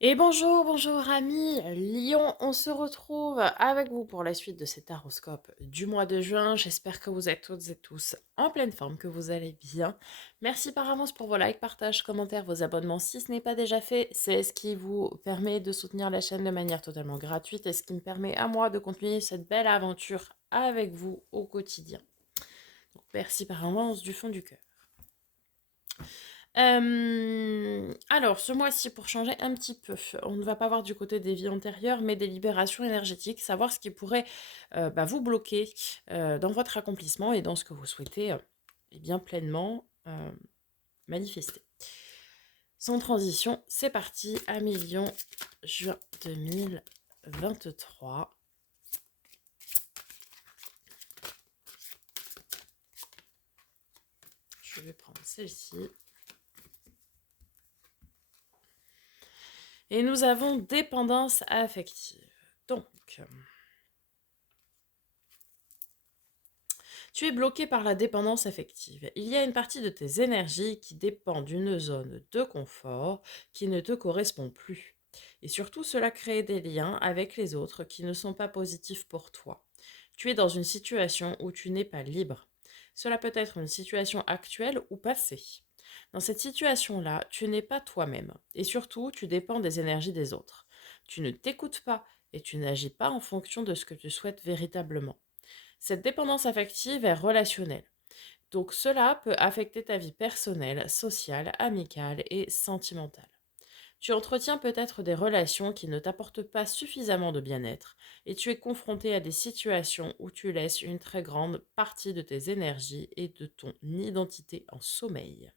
Et bonjour, bonjour amis Lion, on se retrouve avec vous pour la suite de cet horoscope du mois de juin. J'espère que vous êtes toutes et tous en pleine forme, que vous allez bien. Merci par avance pour vos likes, partages, commentaires, vos abonnements. Si ce n'est pas déjà fait, c'est ce qui vous permet de soutenir la chaîne de manière totalement gratuite et ce qui me permet à moi de continuer cette belle aventure avec vous au quotidien. Donc, merci par avance du fond du cœur. Alors, ce mois-ci, pour changer un petit peu, on ne va pas voir du côté des vies antérieures, mais des libérations énergétiques, savoir ce qui pourrait vous bloquer dans votre accomplissement et dans ce que vous souhaitez eh bien pleinement manifester. Sans transition, c'est parti, à million, juin 2023. Je vais prendre celle-ci. Et nous avons dépendance affective. Donc, tu es bloqué par la dépendance affective. Il y a une partie de tes énergies qui dépend d'une zone de confort qui ne te correspond plus. Et surtout, cela crée des liens avec les autres qui ne sont pas positifs pour toi. Tu es dans une situation où tu n'es pas libre. Cela peut être une situation actuelle ou passée. Dans cette situation-là, tu n'es pas toi-même. Et surtout, tu dépends des énergies des autres. Tu ne t'écoutes pas et tu n'agis pas en fonction de ce que tu souhaites véritablement. Cette dépendance affective est relationnelle. Donc cela peut affecter ta vie personnelle, sociale, amicale et sentimentale. Tu entretiens peut-être des relations qui ne t'apportent pas suffisamment de bien-être et tu es confronté à des situations où tu laisses une très grande partie de tes énergies et de ton identité en sommeil.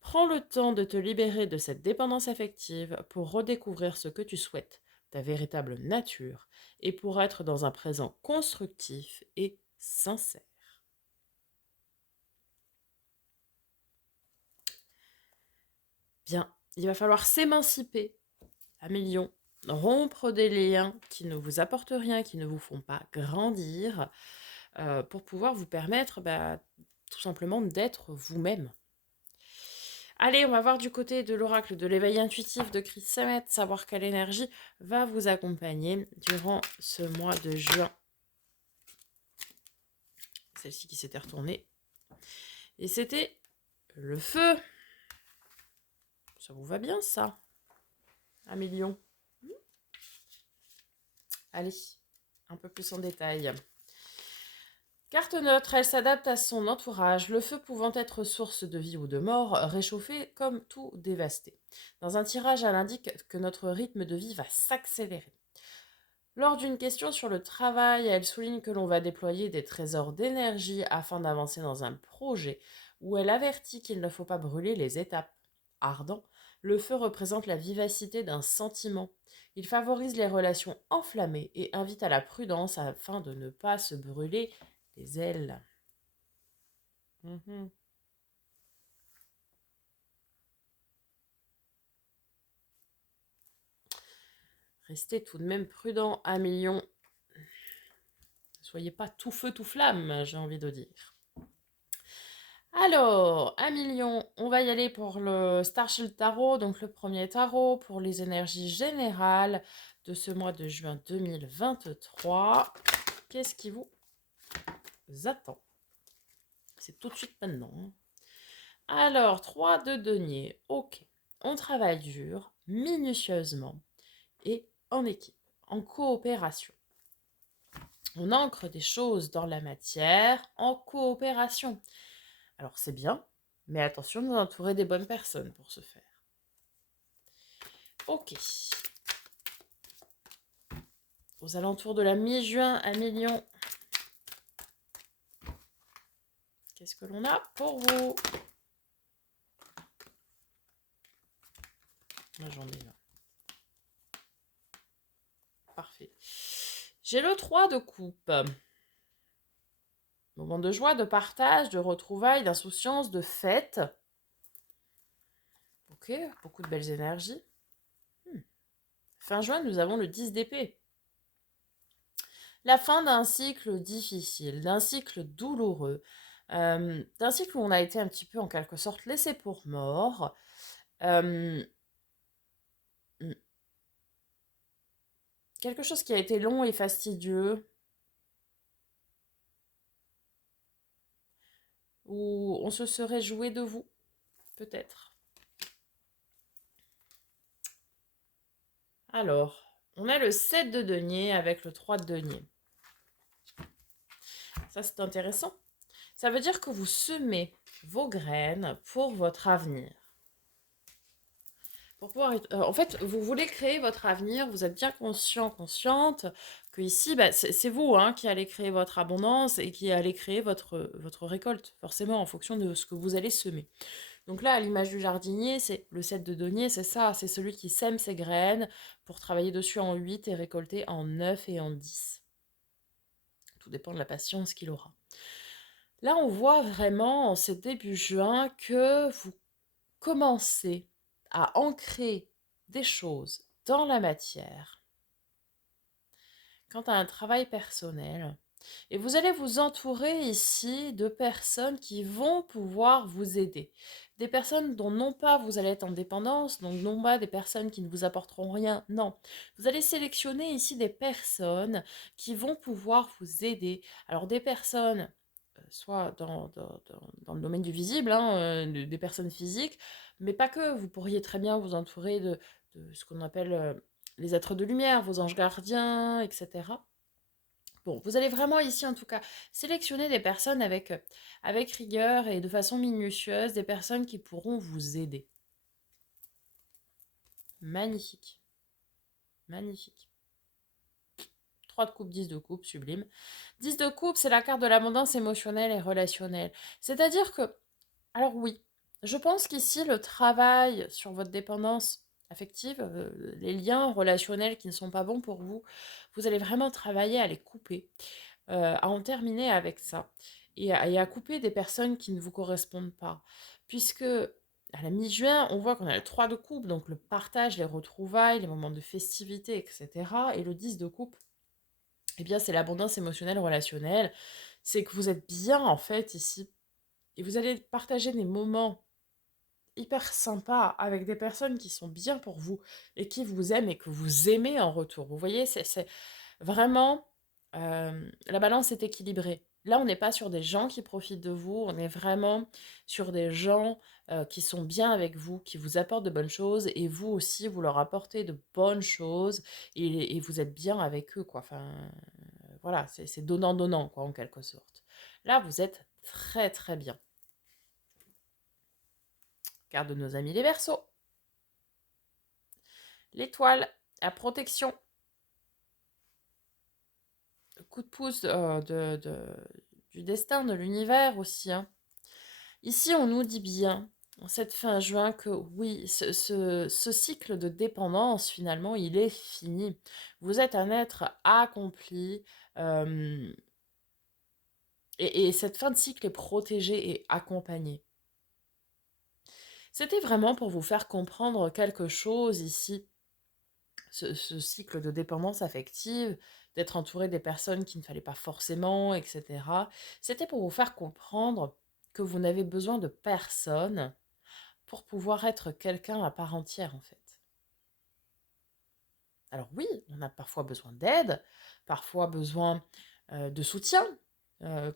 Prends le temps de te libérer de cette dépendance affective pour redécouvrir ce que tu souhaites, ta véritable nature, et pour être dans un présent constructif et sincère. Bien, il va falloir s'émanciper à millions, rompre des liens qui ne vous apportent rien, qui ne vous font pas grandir, pour pouvoir vous permettre tout simplement d'être vous-même. Allez, on va voir du côté de l'oracle de l'éveil intuitif de Chris Samet, savoir quelle énergie va vous accompagner durant ce mois de juin. Celle-ci qui s'était retournée. Et c'était le feu. Ça vous va bien, ça? Un million. Allez, un peu plus en détail. Carte neutre, elle s'adapte à son entourage, le feu pouvant être source de vie ou de mort, réchauffé comme tout dévasté. Dans un tirage, elle indique que notre rythme de vie va s'accélérer. Lors d'une question sur le travail, elle souligne que l'on va déployer des trésors d'énergie afin d'avancer dans un projet, où elle avertit qu'il ne faut pas brûler les étapes. Ardent, le feu représente la vivacité d'un sentiment. Il favorise les relations enflammées et invite à la prudence afin de ne pas se brûler les ailes. Mhm. Restez tout de même prudent, à million. Ne soyez pas tout feu, tout flamme, j'ai envie de dire. Alors, à million, on va y aller pour le Starshell Tarot, donc le premier tarot pour les énergies générales de ce mois de juin 2023. Qu'est-ce qui vous attend? C'est tout de suite maintenant, hein. Alors, 3 de denier. Ok. On travaille dur, minutieusement et en équipe, en coopération. On ancre des choses dans la matière en coopération. Alors c'est bien, mais attention de vous entourer des bonnes personnes pour ce faire. Ok. Aux alentours de la mi-juin à million. Qu'est-ce que l'on a pour vous? Là, j'en ai là. Parfait. J'ai le 3 de coupe. Moment de joie, de partage, de retrouvailles, d'insouciance, de fête. Ok, beaucoup de belles énergies. Fin juin, nous avons le 10 d'épée. La fin d'un cycle difficile, d'un cycle douloureux, d'un cycle où on a été un petit peu en quelque sorte laissé pour mort. quelque chose qui a été long et fastidieux, où on se serait joué de vous, peut-être. Alors, on a le 7 de denier avec le 3 de denier. Ça, c'est intéressant. Ça veut dire que vous semez vos graines pour votre avenir. Pour pouvoir, en fait, vous voulez créer votre avenir, vous êtes bien conscient, consciente que ici, bah, c'est vous qui allez créer votre abondance et qui allez créer votre récolte, forcément, en fonction de ce que vous allez semer. Donc là, à l'image du jardinier, c'est le 7 de denier, c'est ça, c'est celui qui sème ses graines pour travailler dessus en 8 et récolter en 9 et en 10. Tout dépend de la patience qu'il aura. Là, on voit vraiment en ce début juin que vous commencez à ancrer des choses dans la matière quant à un travail personnel. Et vous allez vous entourer ici de personnes qui vont pouvoir vous aider. Des personnes dont non pas vous allez être en dépendance, donc non pas des personnes qui ne vous apporteront rien, non. Vous allez sélectionner ici des personnes qui vont pouvoir vous aider. Alors des personnes, soit dans le domaine du visible, des personnes physiques, mais pas que. Vous pourriez très bien vous entourer de ce qu'on appelle les êtres de lumière, vos anges gardiens, etc. Bon, vous allez vraiment ici, en tout cas, sélectionner des personnes avec rigueur et de façon minutieuse, des personnes qui pourront vous aider. Magnifique. Magnifique. 3 de coupe, 10 de coupe, sublime. 10 de coupe, c'est la carte de l'abondance émotionnelle et relationnelle. C'est-à-dire que, alors oui, je pense qu'ici, le travail sur votre dépendance affective, les liens relationnels qui ne sont pas bons pour vous, vous allez vraiment travailler à les couper. À en terminer avec ça et à couper des personnes qui ne vous correspondent pas. Puisque à la mi-juin, on voit qu'on a le 3 de coupe, donc le partage, les retrouvailles, les moments de festivité, etc. Et le 10 de coupe, eh bien, c'est l'abondance émotionnelle, relationnelle. C'est que vous êtes bien, en fait, ici. Et vous allez partager des moments hyper sympas avec des personnes qui sont bien pour vous et qui vous aiment et que vous aimez en retour. Vous voyez, c'est vraiment, la balance est équilibrée. Là, on n'est pas sur des gens qui profitent de vous, on est vraiment sur des gens, qui sont bien avec vous, qui vous apportent de bonnes choses et vous aussi, vous leur apportez de bonnes choses et vous êtes bien avec eux, quoi. Enfin, voilà, c'est donnant-donnant, quoi, en quelque sorte. Là, vous êtes très, très bien. Carte de nos amis les Verseaux. L'étoile, la protection. Coup de pouce du destin, de l'univers aussi. Ici, on nous dit bien, en cette fin juin, que oui, ce cycle de dépendance, finalement, il est fini. Vous êtes un être accompli. euh, et cette fin de cycle est protégée et accompagnée. C'était vraiment pour vous faire comprendre quelque chose ici, ce cycle de dépendance affective, d'être entouré des personnes qu'il ne fallait pas forcément, etc. C'était pour vous faire comprendre que vous n'avez besoin de personne pour pouvoir être quelqu'un à part entière, en fait. Alors oui, on a parfois besoin d'aide, parfois besoin de soutien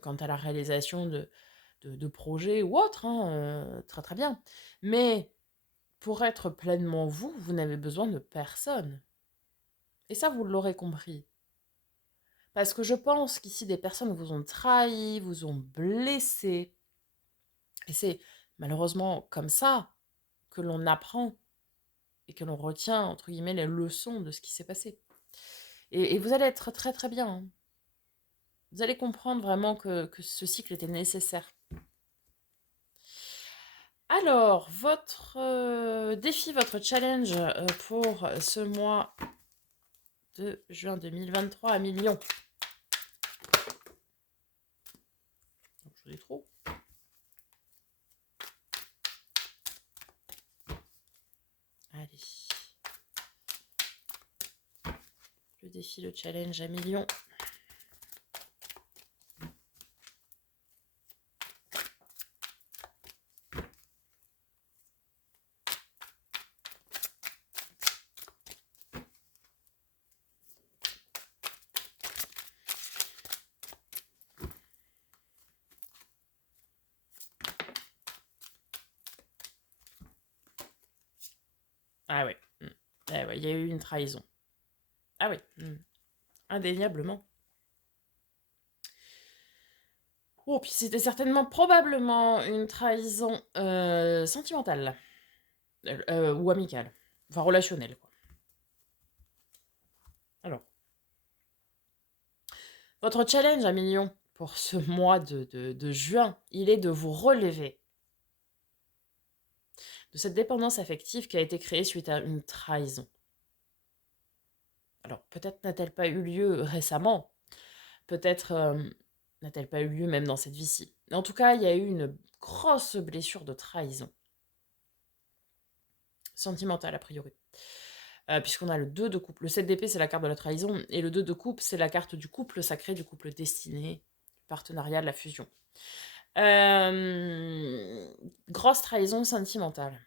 quant à la réalisation de projets ou autres, très très bien. Mais pour être pleinement vous, vous n'avez besoin de personne. Et ça, vous l'aurez compris. Parce que je pense qu'ici, des personnes vous ont trahi, vous ont blessé. Et c'est malheureusement comme ça que l'on apprend et que l'on retient, entre guillemets, les leçons de ce qui s'est passé. Et vous allez être très très bien. Vous allez comprendre vraiment que ce cycle était nécessaire. Alors, votre défi, votre challenge pour ce mois de juin 2023 à millions. Je l'ai trop. Allez. Le défi, le challenge à millions. Ah ouais. Eh ouais, il y a eu une trahison. Ah oui, indéniablement. Oh, puis c'était certainement, probablement une trahison sentimentale ou amicale. Enfin, relationnelle, quoi. Alors, votre challenge à millions pour ce mois de juin, il est de vous relever de cette dépendance affective qui a été créée suite à une trahison. Alors, peut-être n'a-t-elle pas eu lieu récemment, peut-être n'a-t-elle pas eu lieu même dans cette vie-ci. En tout cas, il y a eu une grosse blessure de trahison, sentimentale a priori. Puisqu'on a le 2 de coupe. Le 7 d'épée, c'est la carte de la trahison, et le 2 de coupe, c'est la carte du couple sacré, du couple destiné, du partenariat, de la fusion. Grosse trahison sentimentale.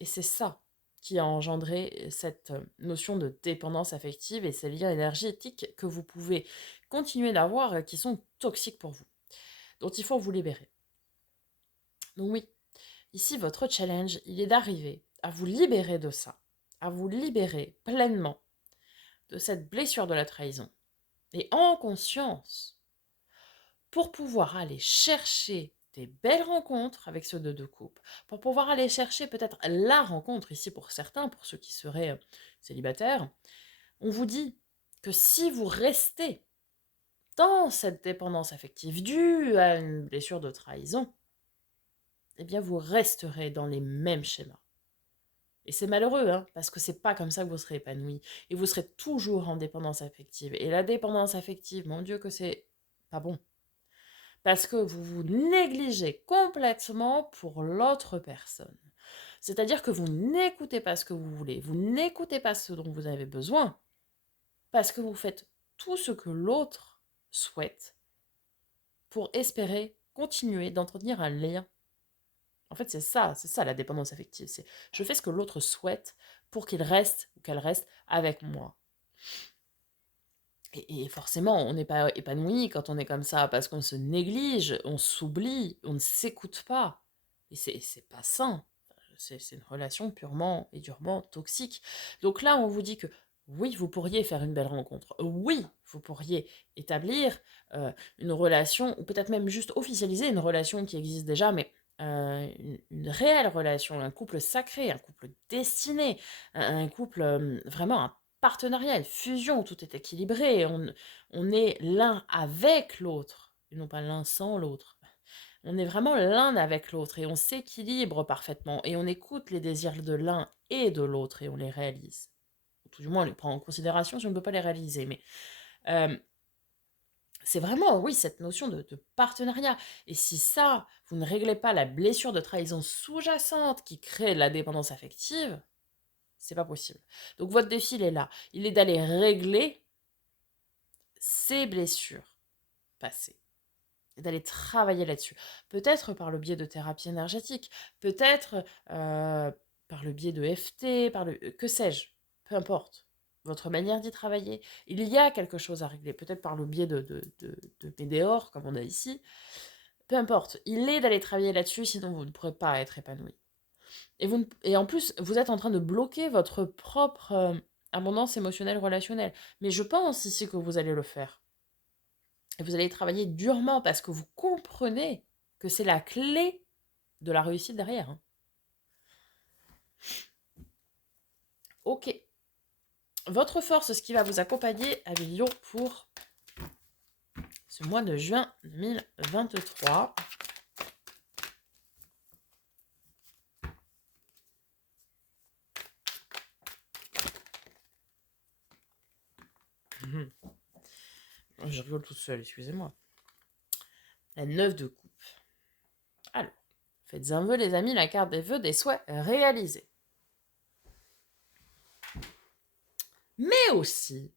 Et c'est ça qui a engendré cette notion de dépendance affective et ces liens énergétiques que vous pouvez continuer d'avoir qui sont toxiques pour vous, dont il faut vous libérer. Donc oui, ici, votre challenge, il est d'arriver à vous libérer de ça, à vous libérer pleinement de cette blessure de la trahison, et en conscience, pour pouvoir aller chercher des belles rencontres avec ce 2 de coupe, pour pouvoir aller chercher peut-être la rencontre ici pour certains, pour ceux qui seraient célibataires, on vous dit que si vous restez dans cette dépendance affective due à une blessure de trahison, eh bien vous resterez dans les mêmes schémas. Et c'est malheureux, hein, parce que c'est pas comme ça que vous serez épanoui. Et vous serez toujours en dépendance affective. Et la dépendance affective, mon Dieu, que c'est pas bon. Parce que vous vous négligez complètement pour l'autre personne. C'est-à-dire que vous n'écoutez pas ce que vous voulez, vous n'écoutez pas ce dont vous avez besoin, parce que vous faites tout ce que l'autre souhaite pour espérer continuer d'entretenir un lien. En fait, c'est ça la dépendance affective. C'est je fais ce que l'autre souhaite pour qu'il reste ou qu'elle reste avec moi. Et forcément, on n'est pas épanoui quand on est comme ça, parce qu'on se néglige, on s'oublie, on ne s'écoute pas. Et c'est pas sain. C'est une relation purement et durement toxique. Donc là, on vous dit que oui, vous pourriez faire une belle rencontre. Oui, vous pourriez établir une relation, ou peut-être même juste officialiser une relation qui existe déjà, mais une réelle relation, un couple sacré, un couple destiné, un couple vraiment un partenariat, une fusion, tout est équilibré, on est l'un avec l'autre, et non pas l'un sans l'autre. On est vraiment l'un avec l'autre et on s'équilibre parfaitement et on écoute les désirs de l'un et de l'autre et on les réalise. Ou tout du moins, on les prend en considération si on ne peut pas les réaliser. Mais euh, c'est vraiment, oui, cette notion de partenariat. Et si ça, vous ne réglez pas la blessure de trahison sous-jacente qui crée la dépendance affective, c'est pas possible. Donc votre défi, il est là. Il est d'aller régler ces blessures passées et d'aller travailler là-dessus. Peut-être par le biais de thérapie énergétique, peut-être par le biais de FT, que sais-je, peu importe. Votre manière d'y travailler, il y a quelque chose à régler, peut-être par le biais de Médéor, comme on a ici. Peu importe, il est d'aller travailler là-dessus, sinon vous ne pourrez pas être épanoui. Et en plus, vous êtes en train de bloquer votre propre abondance émotionnelle relationnelle. Mais je pense ici que vous allez le faire. Et vous allez travailler durement parce que vous comprenez que c'est la clé de la réussite derrière. Hein. Ok. Votre force, ce qui va vous accompagner, Amélion, pour ce mois de juin 2023. Je rigole toute seule, excusez-moi. La 9 de coupe. Alors, faites un vœu, les amis, la carte des vœux, des souhaits réalisés. Mais aussi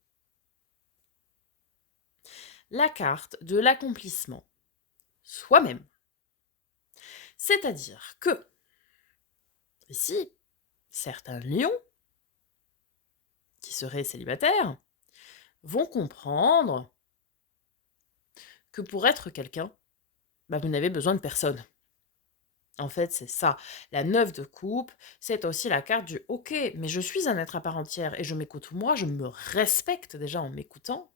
la carte de l'accomplissement soi-même. C'est-à-dire que, ici, certains lions qui seraient célibataires vont comprendre que pour être quelqu'un, bah, vous n'avez besoin de personne. En fait, c'est ça. La 9 de coupe, c'est aussi la carte du OK, mais je suis un être à part entière et je m'écoute moi, je me respecte déjà en m'écoutant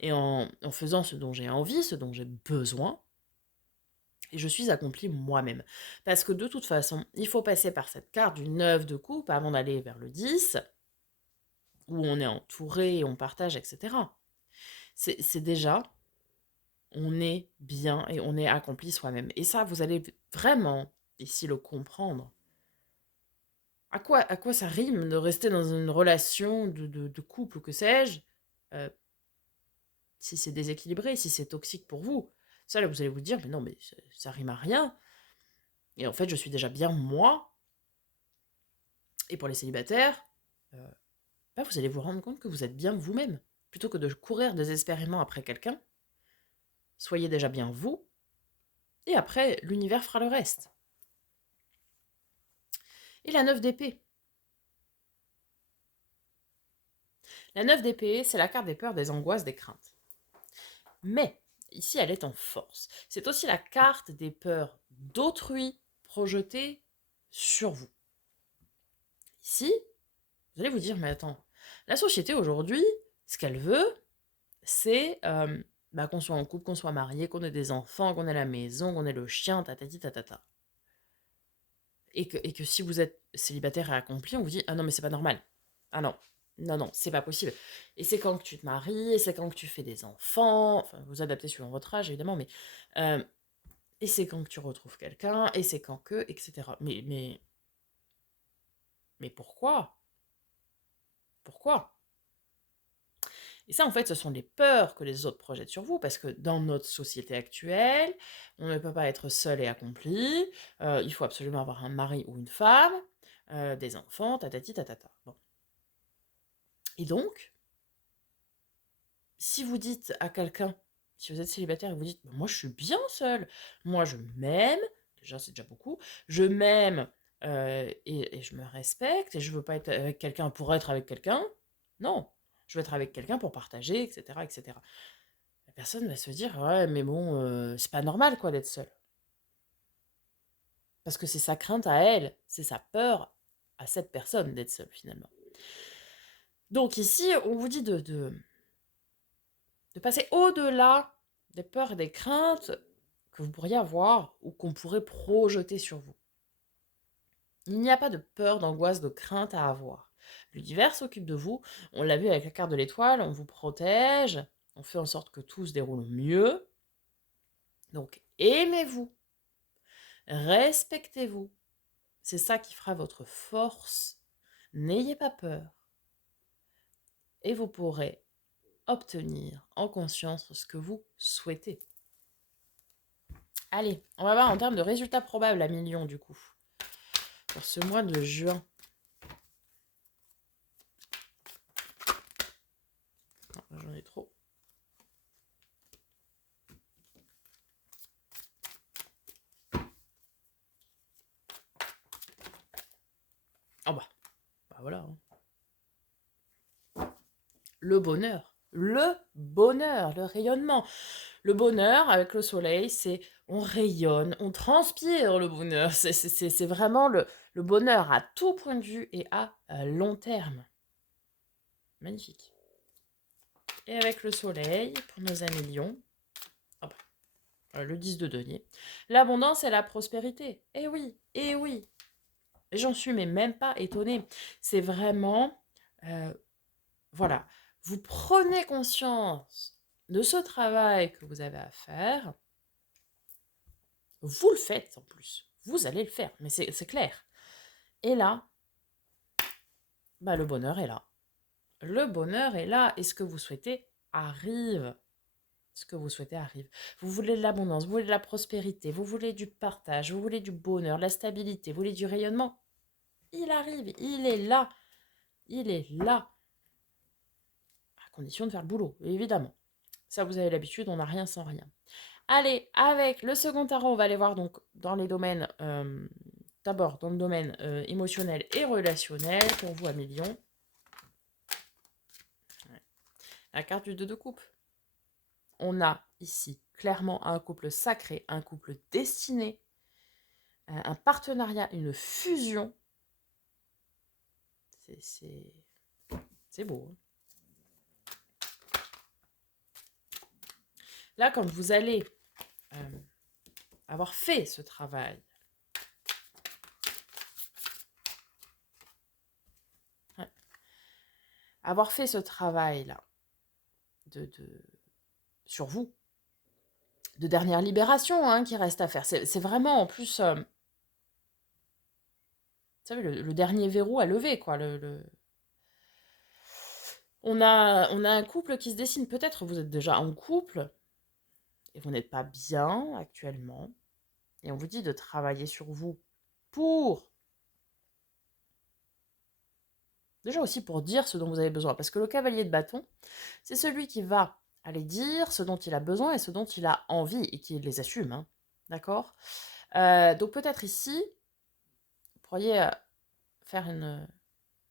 et en faisant ce dont j'ai envie, ce dont j'ai besoin, et je suis accomplie moi-même. Parce que de toute façon, il faut passer par cette carte du 9 de coupe avant d'aller vers le 10, où on est entouré, et on partage, etc. C'est déjà, on est bien et on est accompli soi-même. Et ça, vous allez vraiment ici le comprendre. À quoi ça rime de rester dans une relation de couple ou que sais-je, euh, si c'est déséquilibré, si c'est toxique pour vous? Ça, là, vous allez vous dire, mais non, mais ça rime à rien. Et en fait, je suis déjà bien moi. Et pour les célibataires, euh, bah, vous allez vous rendre compte que vous êtes bien vous-même. Plutôt que de courir désespérément après quelqu'un, soyez déjà bien vous. Et après, l'univers fera le reste. Et la 9 d'épée. La 9 d'épée, c'est la carte des peurs, des angoisses, des craintes. Mais, ici, elle est en force. C'est aussi la carte des peurs d'autrui projetées sur vous. Ici, vous allez vous dire, mais attends, la société aujourd'hui, ce qu'elle veut, c'est qu'on soit en couple, qu'on soit marié, qu'on ait des enfants, qu'on ait la maison, qu'on ait le chien, tatati tatata. Et que si vous êtes célibataire et accompli, on vous dit, ah non, mais c'est pas normal. Ah non, non, non, c'est pas possible. Et c'est quand que tu te maries, et c'est quand que tu fais des enfants, enfin, vous adaptez selon votre âge, évidemment, mais... et c'est quand que tu retrouves quelqu'un, et c'est quand que, etc. Mais pourquoi? Pourquoi? Et ça, en fait, ce sont les peurs que les autres projettent sur vous, parce que dans notre société actuelle, on ne peut pas être seul et accompli, il faut absolument avoir un mari ou une femme, des enfants, tatati tatata. Bon. Et donc, si vous dites à quelqu'un, si vous êtes célibataire et vous dites, moi je suis bien seule, moi je m'aime, déjà c'est déjà beaucoup, je m'aime et je me respecte et je veux pas être avec quelqu'un pour être avec quelqu'un, non, je veux être avec quelqu'un pour partager, etc., etc. La personne va se dire, ouais, mais bon, c'est pas normal quoi d'être seule. Parce que c'est sa crainte à elle, c'est sa peur à cette personne d'être seule finalement. Donc ici, on vous dit de passer au-delà des peurs et des craintes que vous pourriez avoir ou qu'on pourrait projeter sur vous. Il n'y a pas de peur, d'angoisse, de crainte à avoir. L'univers s'occupe de vous. On l'a vu avec la carte de l'étoile, on vous protège, on fait en sorte que tout se déroule mieux. Donc aimez-vous, respectez-vous. C'est ça qui fera votre force. N'ayez pas peur. Et vous pourrez obtenir en conscience ce que vous souhaitez. Allez, on va voir en termes de résultats probables à millions du coup, pour ce mois de juin. Non, j'en ai trop. Ah bah voilà. Le bonheur, le rayonnement. Le bonheur avec le soleil, c'est on rayonne, on transpire le bonheur. C'est vraiment le bonheur à tout point de vue et à long terme. Magnifique. Et avec le soleil, pour nos amis lions, le 10 de denier, l'abondance et la prospérité. Eh oui, eh oui. J'en suis mais même pas étonnée. C'est vraiment, voilà, vous prenez conscience de ce travail que vous avez à faire, vous le faites en plus, vous allez le faire, mais c'est clair. Et là, bah, le bonheur est là. Le bonheur est là, et ce que vous souhaitez arrive. Ce que vous souhaitez arrive. Vous voulez de l'abondance, vous voulez de la prospérité, vous voulez du partage, vous voulez du bonheur, de la stabilité, vous voulez du rayonnement. Il arrive, il est là. Il est là. À condition de faire le boulot, évidemment. Ça, vous avez l'habitude, on n'a rien sans rien. Allez, avec le second tarot, on va aller voir donc dans les domaines, d'abord dans le domaine émotionnel et relationnel, pour vous à millions. Ouais. La carte du 2 de coupe. On a ici clairement un couple sacré, un couple destiné, un partenariat, une fusion, c'est beau, hein. Là, quand vous allez avoir fait ce travail, ouais, avoir fait ce travail-là sur vous, de dernière libération, hein, qui reste à faire. C'est vraiment en plus, vous savez, le dernier verrou à lever, quoi. On a un couple qui se dessine. Peut-être vous êtes déjà en couple et vous n'êtes pas bien actuellement. Et on vous dit de travailler sur vous pour, déjà aussi pour dire ce dont vous avez besoin. Parce que le cavalier de bâton, c'est celui qui va aller dire ce dont il a besoin et ce dont il a envie et qui les assume, hein. D'accord. Donc peut-être ici, vous pourriez faire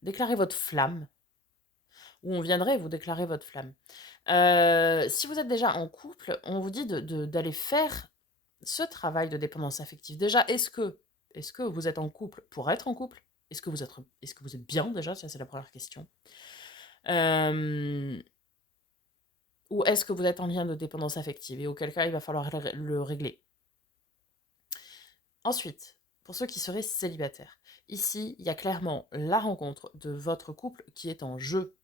déclarer votre flamme, ou on viendrait vous déclarer votre flamme. Si vous êtes déjà en couple, on vous dit d'aller faire ce travail de dépendance affective. Déjà, est-ce que vous êtes en couple pour être en couple? Est-ce que vous êtes bien déjà? Ça, c'est la première question. Euh, ou est-ce que vous êtes en lien de dépendance affective? Et auquel cas, il va falloir le régler. Ensuite, pour ceux qui seraient célibataires, ici, il y a clairement la rencontre de votre couple qui est en jeu,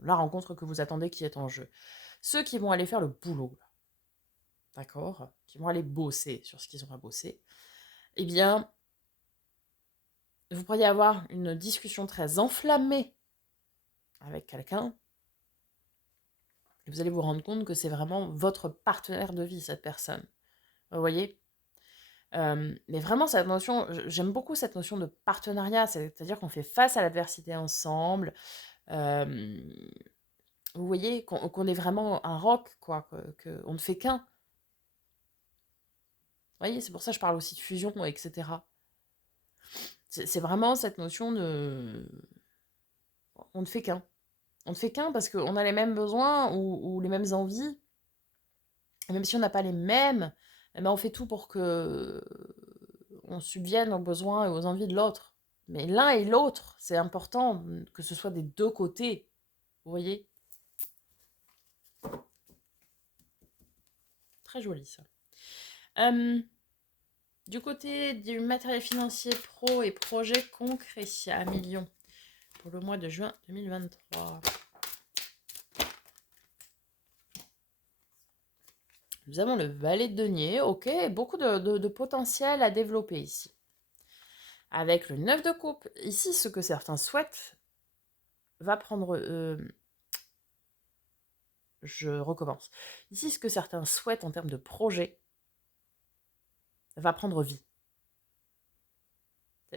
la rencontre que vous attendez qui est en jeu. Ceux qui vont aller faire le boulot, d'accord, qui vont aller bosser sur ce qu'ils ont à bosser, eh bien, vous pourriez avoir une discussion très enflammée avec quelqu'un, et vous allez vous rendre compte que c'est vraiment votre partenaire de vie, cette personne. Vous voyez? Mais vraiment, cette notion, j'aime beaucoup cette notion de partenariat, c'est-à-dire qu'on fait face à l'adversité ensemble. euh, Vous voyez, qu'on est vraiment un rock, quoi, qu'on ne fait qu'un. Vous voyez, c'est pour ça que je parle aussi de fusion, etc. C'est vraiment cette notion de... On ne fait qu'un. On ne fait qu'un parce qu'on a les mêmes besoins ou les mêmes envies. Et même si on n'a pas les mêmes, eh ben on fait tout pour que on subvienne aux besoins et aux envies de l'autre. Mais l'un et l'autre, c'est important que ce soit des deux côtés. Vous voyez? Très joli ça. Du côté du matériel financier pro et projet concret à millions pour le mois de juin 2023. Nous avons le valet de denier, ok, beaucoup de potentiel à développer ici. Avec le 9 de coupe, ici ce que certains souhaitent va prendre... je recommence. Ici ce que certains souhaitent en termes de projet va prendre vie.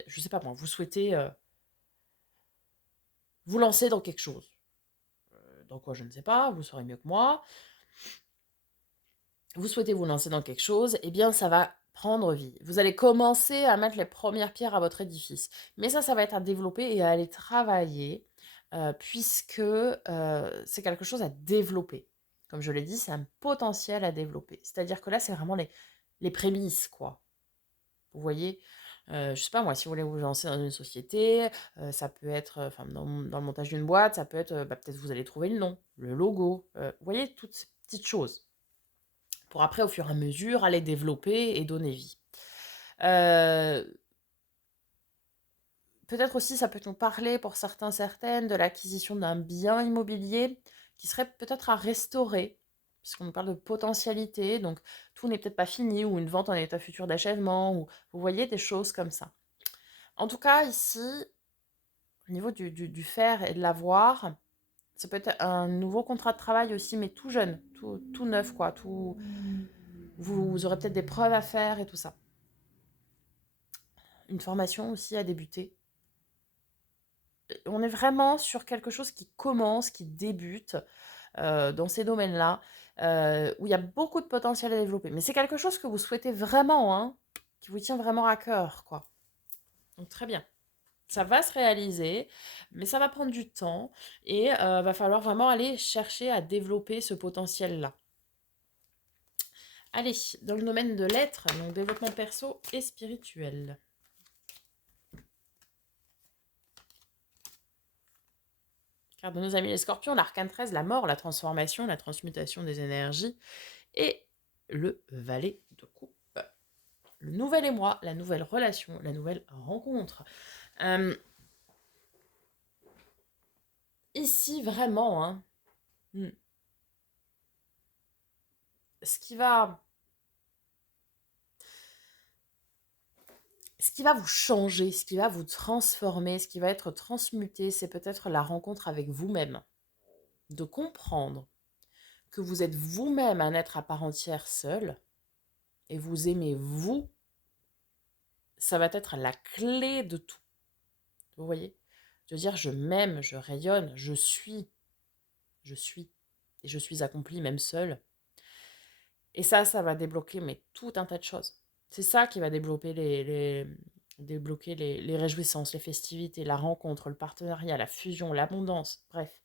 Je sais pas moi, vous souhaitez vous lancer dans quelque chose. Dans quoi je ne sais pas, vous saurez mieux que moi. Vous souhaitez vous lancer dans quelque chose, eh bien ça va prendre vie. Vous allez commencer à mettre les premières pierres à votre édifice. Mais ça va être à développer et à aller travailler, puisque c'est quelque chose à développer. Comme je l'ai dit, c'est un potentiel à développer. C'est-à-dire que là, c'est vraiment les prémices, quoi. Vous voyez, je sais pas moi, si vous voulez vous lancer dans une société, ça peut être, enfin dans le montage d'une boîte, ça peut être, peut-être vous allez trouver le nom, le logo, vous voyez, toutes ces petites choses pour après, au fur et à mesure, aller développer et donner vie. Peut-être aussi, ça peut nous parler pour certains, certaines, de l'acquisition d'un bien immobilier qui serait peut-être à restaurer, puisqu'on nous parle de potentialité, donc tout n'est peut-être pas fini, ou une vente en état futur d'achèvement, ou vous voyez des choses comme ça. En tout cas, ici, au niveau du faire et de l'avoir, ça peut être un nouveau contrat de travail aussi, mais tout jeune, tout neuf, quoi, tout... Vous aurez peut-être des preuves à faire et tout ça. Une formation aussi à débuter. On est vraiment sur quelque chose qui commence, qui débute dans ces domaines-là, où il y a beaucoup de potentiel à développer. Mais c'est quelque chose que vous souhaitez vraiment, hein, qui vous tient vraiment à cœur, quoi. Donc très bien. Ça va se réaliser, mais ça va prendre du temps et va falloir vraiment aller chercher à développer ce potentiel-là. Allez, dans le domaine de l'être, donc développement perso et spirituel. Car de nos amis les scorpions, l'arcane 13, la mort, la transformation, la transmutation des énergies et le valet de coupe. Le nouvel émoi, la nouvelle relation, la nouvelle rencontre. Ici, vraiment, hein, ce qui va vous changer, ce qui va vous transformer, ce qui va être transmuté, c'est peut-être la rencontre avec vous-même. De comprendre que vous êtes vous-même un être à part entière seul et vous aimez vous, ça va être la clé de tout. Vous voyez? De dire je m'aime, je rayonne, je suis. Et je suis accomplie même seule. Et ça va débloquer mais tout un tas de choses. C'est ça qui va débloquer les réjouissances, les festivités, la rencontre, le partenariat, la fusion, l'abondance. Bref,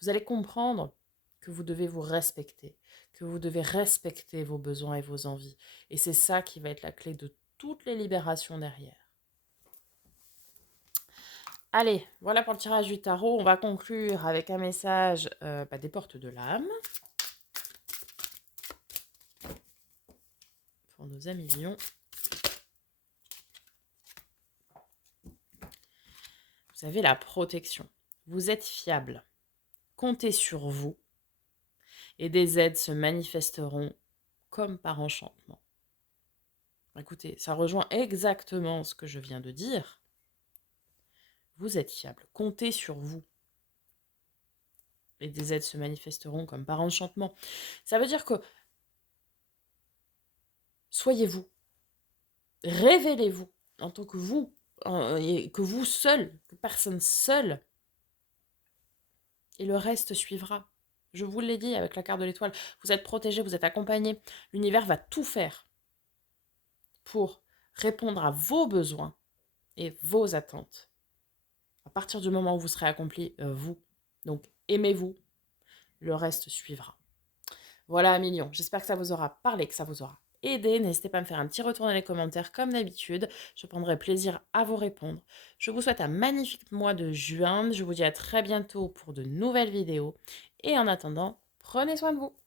vous allez comprendre que vous devez vous respecter, que vous devez respecter vos besoins et vos envies. Et c'est ça qui va être la clé de toutes les libérations derrière. Allez, voilà pour le tirage du tarot. On va conclure avec un message des portes de l'âme. Pour nos amis lions. Vous avez la protection. Vous êtes fiable. Comptez sur vous. Et des aides se manifesteront comme par enchantement. Écoutez, ça rejoint exactement ce que je viens de dire. Vous êtes fiable. Comptez sur vous. Et des aides se manifesteront comme par enchantement. Ça veut dire que soyez vous. Révélez-vous en tant que vous. Que vous seul, que personne seul. Et le reste suivra. Je vous l'ai dit avec la carte de l'étoile. Vous êtes protégé, vous êtes accompagné. L'univers va tout faire pour répondre à vos besoins et vos attentes. À partir du moment où vous serez accompli, vous. Donc, aimez-vous. Le reste suivra. Voilà, Million. J'espère que ça vous aura parlé, que ça vous aura aidé. N'hésitez pas à me faire un petit retour dans les commentaires comme d'habitude. Je prendrai plaisir à vous répondre. Je vous souhaite un magnifique mois de juin. Je vous dis à très bientôt pour de nouvelles vidéos. Et en attendant, prenez soin de vous.